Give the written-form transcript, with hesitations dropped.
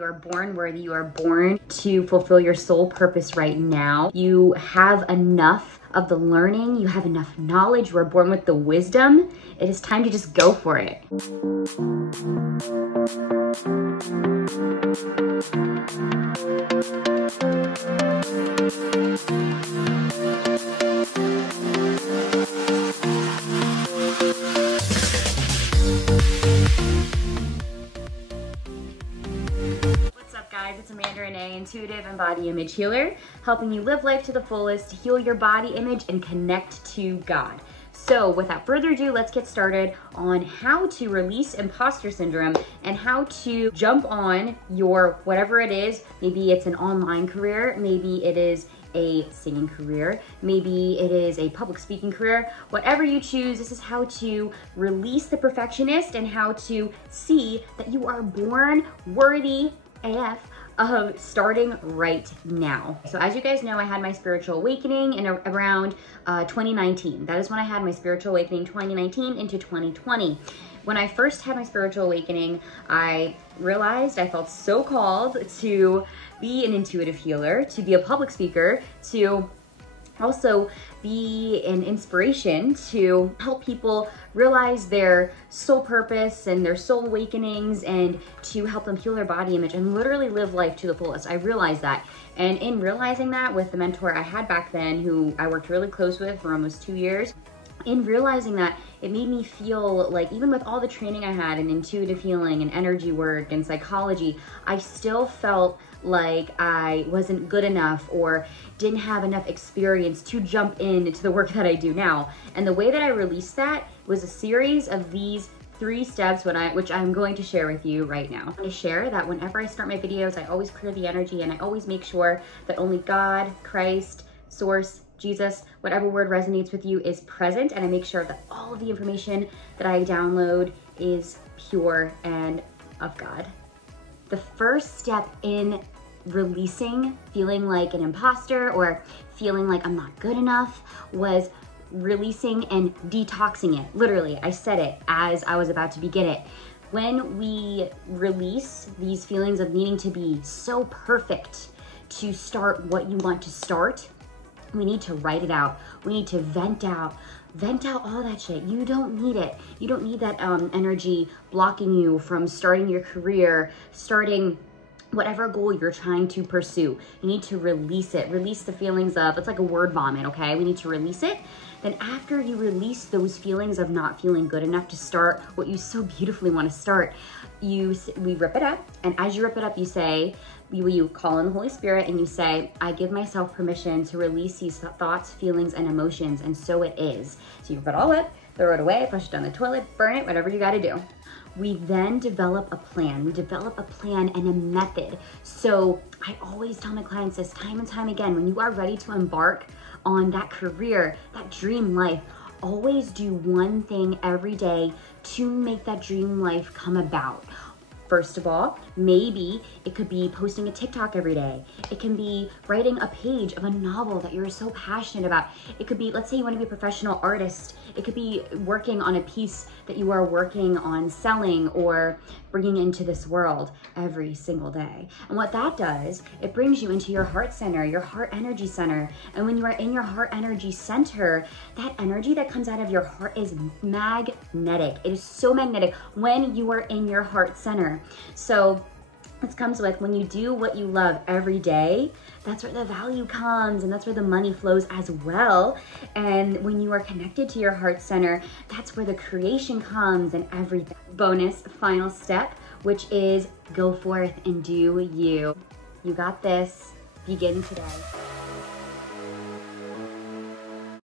You are born worthy. You are born to fulfill your soul purpose right now. You have enough of the learning. You have enough knowledge. You are born with the wisdom. It is time to just go for it. It's Amanda Renee, intuitive and body image healer, helping you live life to the fullest, heal your body image, and connect to God. So without further ado, let's get started on how to release imposter syndrome and how to jump on your whatever it is. Maybe it's an online career, maybe it is a singing career, maybe it is a public speaking career. Whatever you choose, this is how to release the perfectionist and how to see that you are born worthy AF of starting right now. So as you guys know, I had my spiritual awakening in around 2019. That is when I had my spiritual awakening, 2019 into 2020. When I first had my spiritual awakening, I realized I felt so called to be an intuitive healer, to be a public speaker, to also be an inspiration to help people realize their soul purpose and their soul awakenings, and to help them heal their body image and literally live life to the fullest. I realized that. And in realizing that with the mentor I had back then, who I worked really close with for almost 2 years, in realizing that, it made me feel like even with all the training I had in intuitive healing and energy work and psychology, I still felt like I wasn't good enough or didn't have enough experience to jump into the work that I do now. And the way that I released that was a series of these 3 steps which I'm going to share with you right now. I'm going to share that whenever I start my videos, I always clear the energy and I always make sure that only God, Christ, Source, Jesus, whatever word resonates with you is present, and I make sure that all of the information that I download is pure and of God. The first step in releasing feeling like an imposter or feeling like I'm not good enough was releasing and detoxing it. Literally, I said it as I was about to begin it. When we release these feelings of needing to be so perfect to start what you want to start, we need to write it out. We need to vent out all that shit. You don't need it. You don't need that energy blocking you from starting your career, starting whatever goal you're trying to pursue. You need to release it. Release the feelings of, it's like a word vomit, okay? We need to release it. Then after you release those feelings of not feeling good enough to start what you so beautifully want to start, we rip it up. And as you rip it up, you say, you call in the Holy Spirit and you say, I give myself permission to release these thoughts, feelings, and emotions, and so it is. So you rip it all up, throw it away, flush it down the toilet, burn it, whatever you gotta do. We then develop a plan. We develop a plan and a method. So I always tell my clients this time and time again, when you are ready to embark on that career, that dream life, always do one thing every day to make that dream life come about. First of all, maybe it could be posting a TikTok every day. It can be writing a page of a novel that you're so passionate about. It could be, let's say you want to be a professional artist. It could be working on a piece that you are working on selling or bringing into this world every single day. And what that does, it brings you into your heart center, your heart energy center. And when you are in your heart energy center, that energy that comes out of your heart is magnetic. It is so magnetic when you are in your heart center. So this comes with, when you do what you love every day, that's where the value comes and that's where the money flows as well. And when you are connected to your heart center, that's where the creation comes and everything. Bonus final step, which is go forth and do you. You got this. Begin today.